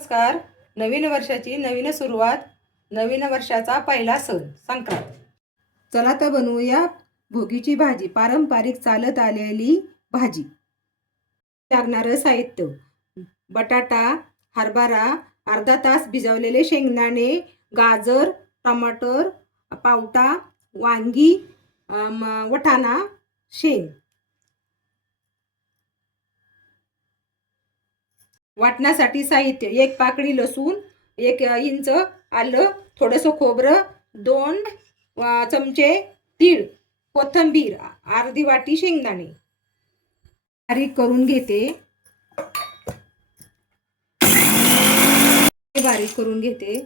नमस्कार. नवीन वर्षाची नवीन सुरुवात नवीन वर्षाचा पहिला सण संक्रांत. चला तर बनवूया भोगीची भाजी पारंपरिक चालत आलेली भाजी. लागणारं साहित्य. बटाटा हरभरा अर्धा तास भिजवलेले शेंगदाणे गाजर टमाटर पावटा वांगी वठाणा वटाणा शेंग वाटण्यासाठी साहित्य. एक पाकळी लसूण एक इंच आलं थोडंसं खोबरं दोन चमचे तीळ कोथिंबीर अर्धी वाटी शेंगदाणे. बारीक करून घेते. बारीक करून घेते.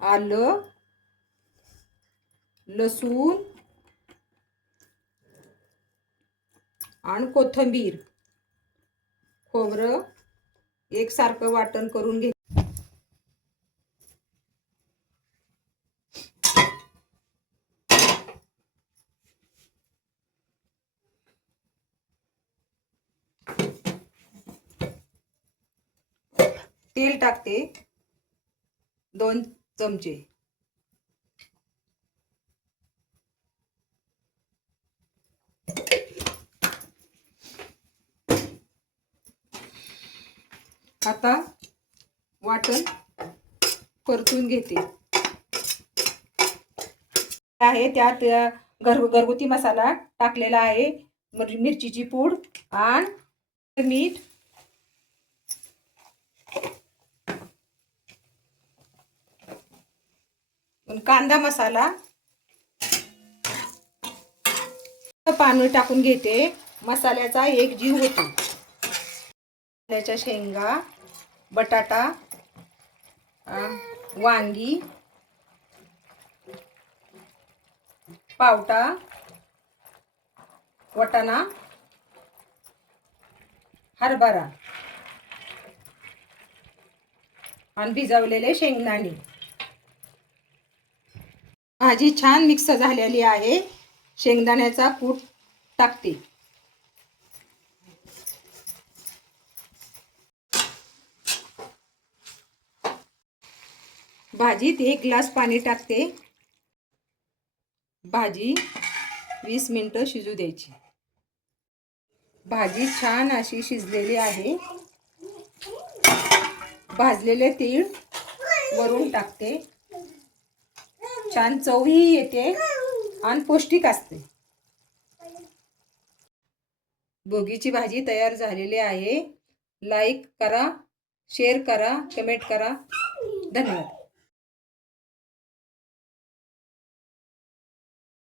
आलं लसूण आणि कोथिंबीर. खोबरं एकसारखं वाटण करून घे. तेल टाकते दोन चमचे. आता वाटण परतून घेते. आहे त्यात घर घरगुती मसाला टाकलेला आहे. मिरचीची पूड आणि मीठ. कांदा मसाला. पाणी टाकून घेते. मसाल्याचा एक जीव होतो. त्याच्या शेंगा बटाटा वांगी पावटा वटाणा हरभरा आणि भिजवलेले शेंगदाणे. भाजी छान मिक्स झालेली आहे. शेंगदाण्याचा कूट टाकते. भाजीत एक ग्लास पाणी टाकते. भाजी वीस मिनटं शिजू द्यायची. भाजी छान अशी शिजलेली आहे. भाजलेले तीळ वरून टाकते. छान चवही येते आणि पौष्टिक असते. बोगीची भाजी तयार झालेली आहे. लाईक करा शेअर करा कमेंट करा. धन्यवाद.